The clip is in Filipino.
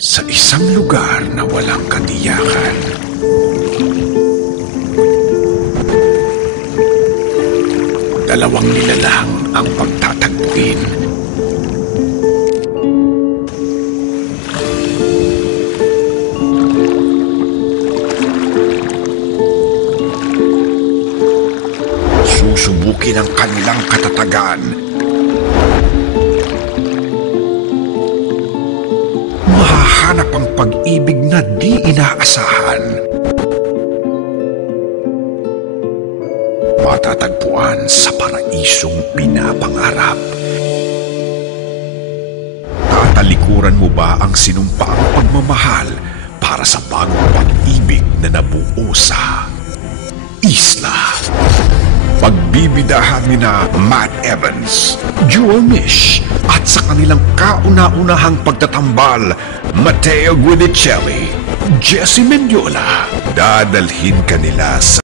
Sa isang lugar na walang katiyakan, dalawang nilalang ang pagtatagpuin. Susubukin ang kanilang katatagan. Mahahanap ang pag-ibig na di inaasahan. Matatagpuan sa paraisong pinapangarap. Tatalikuran mo ba ang sinumpaang pagmamahal para sa bagong pag-ibig na nabuo sa Isla? Pagbibidahan ni na Matt Evans, Jewel Mish, at sa kanilang kauna-unahang pagtatambal, Matteo Guidicelli, Jesse Mendiola, dadalhin kanila sa